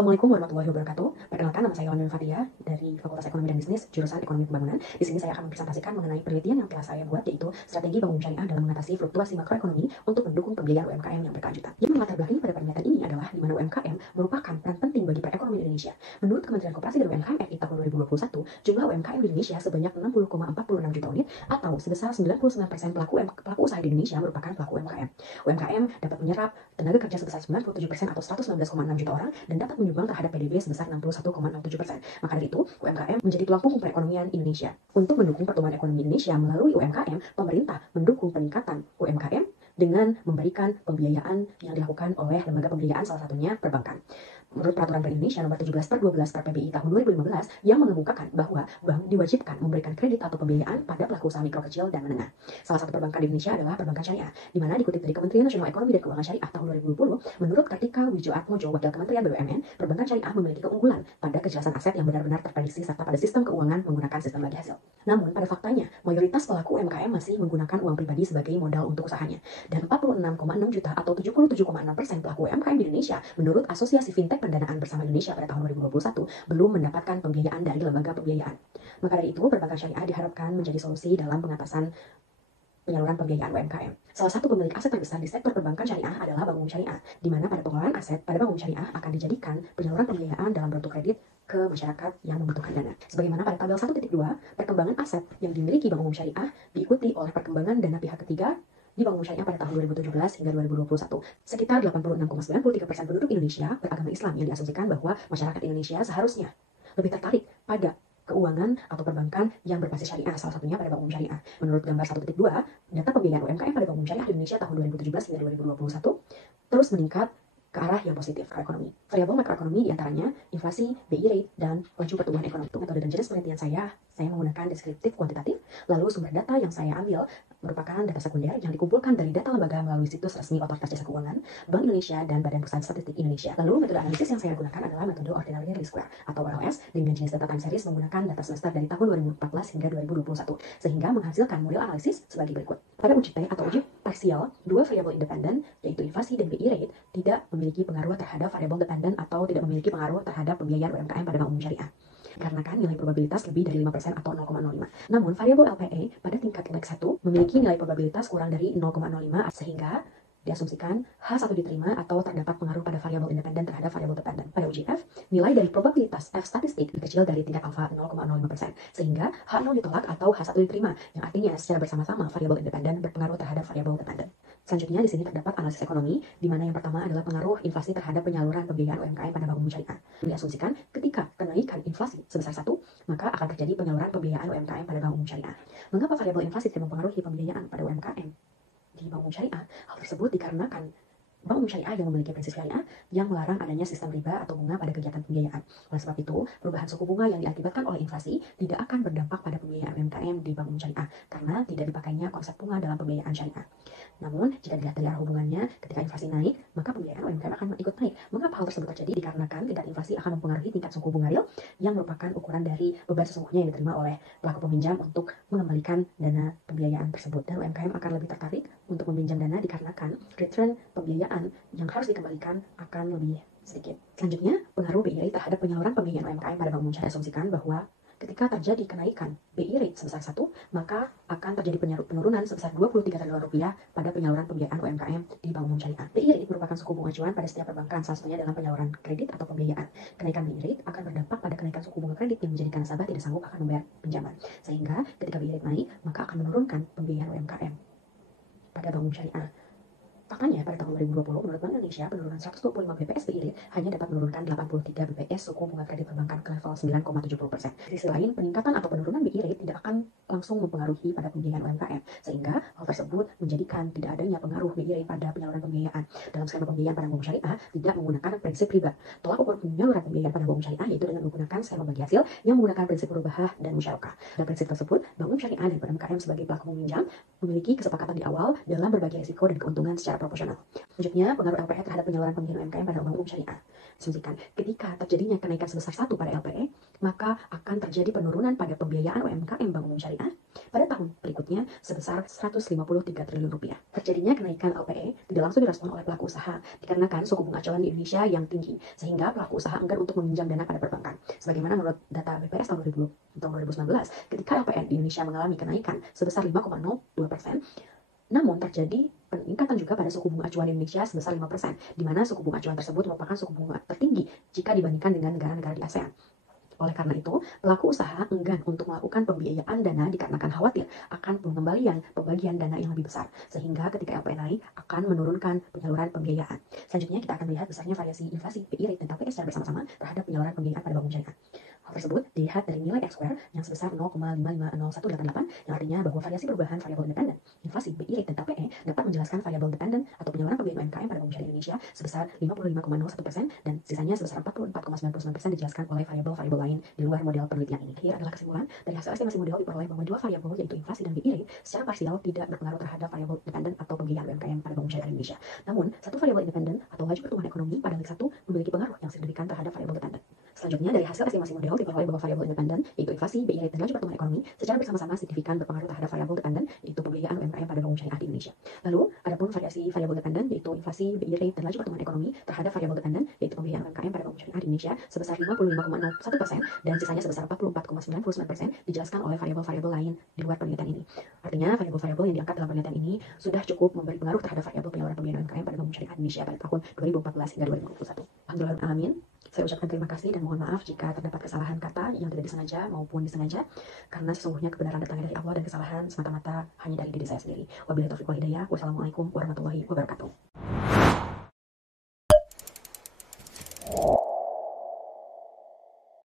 Assalamualaikum warahmatullahi wabarakatuh. Perkenalkan, nama saya Wanin Fatia dari Fakultas Ekonomi dan Bisnis, jurusan Ekonomi Pembangunan. Di sini saya akan mempresentasikan mengenai penelitian yang telah saya buat, yaitu strategi bank umum syariah dalam mengatasi fluktuasi makroekonomi untuk mendukung pembiayaan UMKM yang berkelanjutan. Yang melatar belakangi pada pernyataan ini adalah di mana UMKM merupakan peran penting bagi perekonomian Indonesia. Menurut Kementerian Koperasi dan UMKM RI tahun 2021, jumlah UMKM di Indonesia sebanyak 60,46 juta unit atau sebesar 99% pelaku usaha di Indonesia merupakan pelaku UMKM. UMKM dapat menyerap tenaga kerja sebesar 97% atau 119,6 juta orang dan dapat menyumbang terhadap PDB sebesar 61,67%. Maka dari itu, UMKM menjadi tulang punggung perekonomian Indonesia. Untuk mendukung pertumbuhan ekonomi Indonesia melalui UMKM, pemerintah mendukung peningkatan UMKM dengan memberikan pembiayaan yang dilakukan oleh lembaga pembiayaan, salah satunya perbankan. Menurut Peraturan Bank Indonesia Nomor 17/12/PBI tahun 2015 yang mengemukakan bahwa bank diwajibkan memberikan kredit atau pembiayaan pada pelaku usaha mikro, kecil, dan menengah. Salah satu perbankan di Indonesia adalah perbankan syariah, di mana dikutip dari Kementerian Nasional Ekonomi dan Keuangan Syariah tahun 2020, menurut Kartika Wijatmojo, Wakil Kementerian BUMN, perbankan syariah memiliki keunggulan pada kejelasan aset yang benar-benar terprediksi serta pada sistem keuangan menggunakan sistem bagi hasil. Namun, pada faktanya, mayoritas pelaku UMKM masih menggunakan uang pribadi sebagai modal untuk usahanya. Dan 46,6 juta atau 77,6% pelaku UMKM di Indonesia menurut Asosiasi Fintech Pendanaan Bersama Indonesia pada tahun 2021 belum mendapatkan pembiayaan dari lembaga pembiayaan. Maka dari itu, perbankan syariah diharapkan menjadi solusi dalam pengatasan penyaluran pembiayaan UMKM. Salah satu pemilik aset terbesar di sektor perbankan syariah adalah Bank Umum Syariah, di mana pada pengelolaan aset pada Bank Umum Syariah akan dijadikan penyaluran pembiayaan dalam bentuk kredit ke masyarakat yang membutuhkan dana. Sebagaimana pada tabel 1.2, perkembangan aset yang dimiliki Bank Umum Syariah diikuti oleh perkembangan dana pihak ketiga di Bank Umum Syariah pada tahun 2017 hingga 2021. Sekitar 86,93% penduduk Indonesia beragama Islam, yang diasumsikan bahwa masyarakat Indonesia seharusnya lebih tertarik pada keuangan atau perbankan yang berbasis syariah, salah satunya pada Bank Umum Syariah. Menurut gambar 1.2, data pembiayaan UMKM pada Bank Umum Syariah di Indonesia tahun 2017 hingga 2021 terus meningkat ke arah yang positif ke ekonomi. Variabel makroekonomi diantaranya inflasi, BI rate, dan laju pertumbuhan ekonomi. Untuk metode dan jenis penelitian saya menggunakan deskriptif kuantitatif, lalu sumber data yang saya ambil merupakan data sekunder yang dikumpulkan dari data lembaga melalui situs resmi Otoritas Jasa Keuangan, Bank Indonesia, dan Badan Pusat Statistik Indonesia. Lalu metode analisis yang saya gunakan adalah metode Ordinary Least Square atau OLS dengan jenis data time series menggunakan data semester dari tahun 2014 hingga 2021, sehingga menghasilkan model analisis sebagai berikut. Pada uji T atau uji parsial, dua variabel independen, yaitu inflasi dan BI rate, tidak memiliki pengaruh terhadap variabel dependen atau tidak memiliki pengaruh terhadap pembiayaan UMKM pada Bank Umum Syariah, karena nilai probabilitas lebih dari 5% atau 0,05. Namun, variabel LPE pada tingkat leg 1 memiliki nilai probabilitas kurang dari 0,05, sehingga diasumsikan H1 diterima atau terdapat pengaruh pada variabel independen terhadap variabel dependen. Pada uji F, nilai dari probabilitas F statistik kecil dari tingkat alfa 0,05%, sehingga H0 ditolak atau H1 diterima, yang artinya secara bersama-sama variabel independen berpengaruh terhadap variabel dependen. Selanjutnya, di sini terdapat analisis ekonomi, di mana yang pertama adalah pengaruh inflasi terhadap penyaluran pembiayaan UMKM pada Bank Umum Syariah. Diasumsikan ketika kenaikan inflasi sebesar 1, maka akan terjadi penyaluran pembiayaan UMKM pada Bank Umum Syariah. Mengapa variabel inflasi tidak mempengaruhi pembiayaan pada UMKM di Bank Umum Syariah? Hal tersebut dikarenakan Bank Umum Syariah yang memiliki prinsip syariah yang melarang adanya sistem riba atau bunga pada kegiatan pembiayaan. Oleh sebab itu, perubahan suku bunga yang diakibatkan oleh inflasi tidak akan berdampak pada pembiayaan UMKM di Bank Umum Syariah karena tidak dipakainya konsep bunga dalam pembiayaan syariah. Namun, jika dilihat dari arah hubungannya, ketika inflasi naik, maka pembiayaan UMKM akan ikut naik. Mengapa hal tersebut terjadi? Dikarenakan tingkat inflasi akan mempengaruhi tingkat suku bunga real yang merupakan ukuran dari beban sesungguhnya yang diterima oleh pelaku peminjam untuk mengembalikan dana pembiayaan tersebut. Dan UMKM akan lebih tertarik untuk meminjam dana dikarenakan return pembiayaan yang harus dikembalikan akan lebih sedikit. Selanjutnya, pengaruh BI rate terhadap penyaluran pembiayaan UMKM pada Bank Umum Syariah. Asumsikan bahwa ketika terjadi kenaikan BI rate sebesar 1, maka akan terjadi penurunan sebesar 23 triliun rupiah pada penyaluran pembiayaan UMKM di Bank Umum Syariah. BI rate merupakan suku bunga acuan pada setiap perbankan, salah satunya dalam penyaluran kredit atau pembiayaan. Kenaikan BI rate akan berdampak pada kenaikan suku bunga kredit yang menjadikan nasabah tidak sanggup akan membayar pinjaman. Sehingga ketika BI rate naik, maka akan menurunkan pembiayaan UMKM pada Bank Umum Syariah. Faktanya, pada tahun 2020, menurut Bank Indonesia, penurunan 125 BPS BI rate hanya dapat menurunkan 83 BPS suku bunga kredit perbankan ke level 9,70%. Di sisi lain, peningkatan atau penurunan BI rate tidak akan langsung mempengaruhi pada pembiayaan UMKM, sehingga hal tersebut menjadikan tidak adanya pengaruh BI rate pada penyaluran pembiayaan. Dalam skema pembiayaan pada Bank Umum Syariah tidak menggunakan prinsip riba. Tolak ukur penyaluran pembiayaan pada Bank Umum Syariah yaitu dengan menggunakan skema bagi hasil yang menggunakan prinsip murabahah dan musyarakah. Dan prinsip tersebut, Bank Umum Syariah dan UMKM sebagai pelaku peminjam memiliki kesepakatan di awal dalam berbagi risiko dan keuntungan secara proporsional. Selanjutnya, pengaruh LPE terhadap penyaluran pembiayaan UMKM pada Bank Umum Syariah. Asumsikan, ketika terjadinya kenaikan sebesar 1 pada LPE, maka akan terjadi penurunan pada pembiayaan UMKM Bank Umum Syariah pada tahun berikutnya sebesar 153 triliun rupiah. Terjadinya kenaikan LPE tidak langsung direspon oleh pelaku usaha dikarenakan suku bunga acuan di Indonesia yang tinggi, sehingga pelaku usaha enggan untuk meminjam dana pada perbankan. Sebagaimana menurut data BPS tahun 2019, ketika LPE di Indonesia mengalami kenaikan sebesar 5,02%, namun terjadi peningkatan juga pada suku bunga acuan Indonesia sebesar 5%, di mana suku bunga acuan tersebut merupakan suku bunga tertinggi jika dibandingkan dengan negara-negara di ASEAN. Oleh karena itu, pelaku usaha enggan untuk melakukan pembiayaan dana dikarenakan khawatir akan pengembalian pembagian dana yang lebih besar, sehingga ketika LPE naik akan menurunkan penyaluran pembiayaan. Selanjutnya kita akan melihat besarnya variasi inflasi, BI rate, dan KPI secara bersama-sama terhadap penyaluran pembiayaan pada bank syariah. Hal tersebut dilihat dari nilai X-square yang sebesar 0,55018, yang artinya bahwa variasi perubahan variabel independen, inflasi, BI rate, dan KPE dapat menjelaskan variabel dependen atau penyaluran pembiayaan UMKM pada bank syariah Indonesia sebesar 55,01% dan sisanya sebesar 44,99% dijelaskan oleh variabel-variabel lain di luar model penelitian ini. Here adalah kesimpulan dari hasil estimasi model diperoleh bahwa dua variabel yaitu inflasi dan BI rate secara parsial tidak berpengaruh terhadap variabel independen atau pembiayaan UMKM pada bank syariah Indonesia. Namun, satu variabel independen atau laju pertumbuhan ekonomi pada leg 1 memiliki pengaruh yang signifikan terhadap variabel dependen. Selanjutnya, dari hasil estimasi model diperoleh bahwa variabel independen yaitu inflasi, BI rate, dan laju pertumbuhan ekonomi secara bersama-sama signifikan berpengaruh terhadap variabel dependen yaitu pembiayaan UMKM pada bank syariah di Indonesia. Lalu, adapun variasi variabel dependen yaitu inflasi, BI rate, dan laju pertumbuhan ekonomi terhadap variabel dependen yaitu pembiayaan UMKM pada bank syariah di Indonesia sebesar 55,01% dan sisanya sebesar 44,99% dijelaskan oleh variabel-variabel lain di luar penelitian ini. Artinya, variabel-variabel yang diangkat dalam penelitian ini sudah cukup memberi pengaruh terhadap variabel penyaluran pembiayaan UMKM pada bank syariah Indonesia pada tahun 2014 hingga 2021. Alhamdulillah, saya ucapkan terima kasih dan mohon maaf jika terdapat kesalahan kata yang tidak disengaja maupun disengaja, karena sesungguhnya kebenaran datangnya dari Allah dan kesalahan semata-mata hanya dari diri saya sendiri. Wabillahi taufiq wal hidayah. Wassalamualaikum warahmatullahi wabarakatuh.